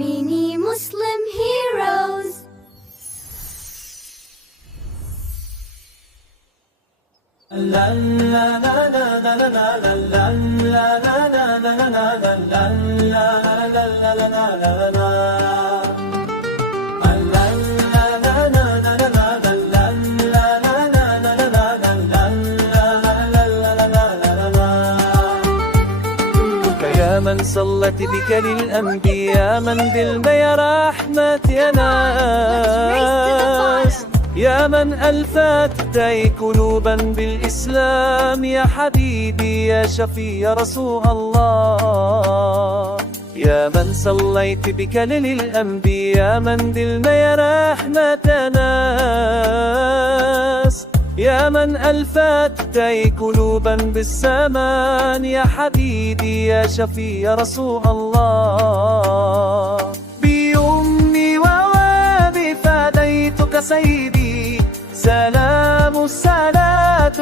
Mini Muslim Heroes. يا من صلت بك للأنبياء من بالبيا رحمة يا ناس، يا من ألفت داي قلوبا بالإسلام، يا حبيبي يا شفيع يا رسول الله. يا من صليت بك للأنبياء من بالبيا رحمة يا ناس، يا من ألفت داي قلوبا بالسمان، يا حبيبي يا شفيع يا رسول الله. بأمي وأبي فديتك سيدي، سلام الصلاة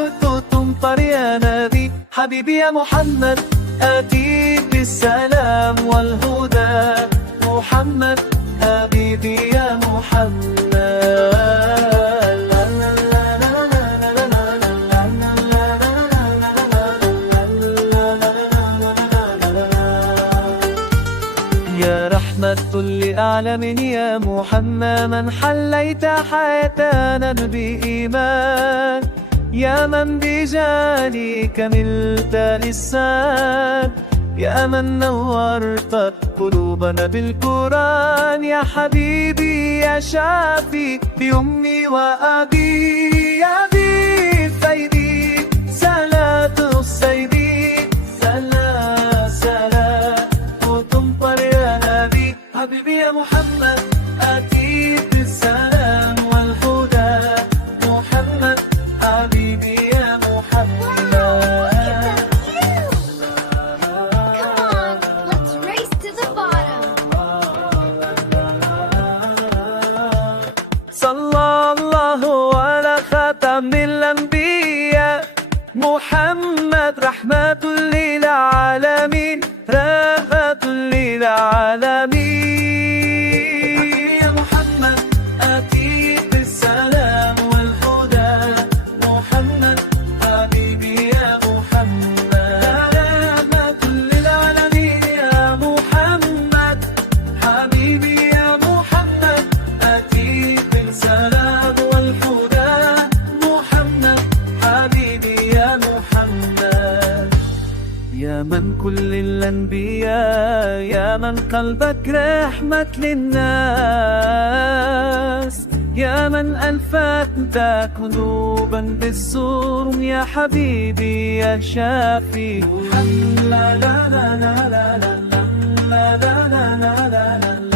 تمطر يا نبي. حبيبي يا محمد آتيك بالسلام والهدى، محمد حبيبي يا محمد. يا رحمة للعالمين يا محمد، من حليت حياتنا بإيمان، يا من بجانيك ملت للسان، يا من نورت قلوبنا بالقرآن، يا حبيبي يا شافي بأمي وأبي. يا أبي سيدي صلاة السيدي، سلام وتمطر يا نبي. حبيبي يا محمد آتيك بالسلام والهدى، محمد حبيبي يا محمد. صلى الله على خاتم الأنبياء، محمد رحمة للعالمين، رحمة للعالمين. يا محمد آتيك بالسلام والهدى، محمد حبيبي يا محمد. رحمة للعالمين يا محمد، حبيبي يا محمد آتيك بالسلام والهدى، محمد حبيبي يا محمد. يا من كل الأنبياء، يا من قلبك رحمة للناس، يا من ألفت قلوبا بالسور، يا حبيبي يا شافي محمد. لا لا لا لا لا لا لا لا لا لا لا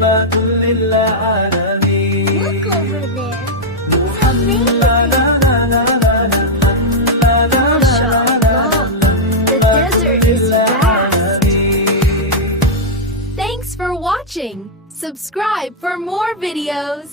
لا كل العالمين. Look over there. محمد لا لا لا لا لا لا لا MashaAllah. The desert is vast. Thanks for watching. Subscribe for more videos.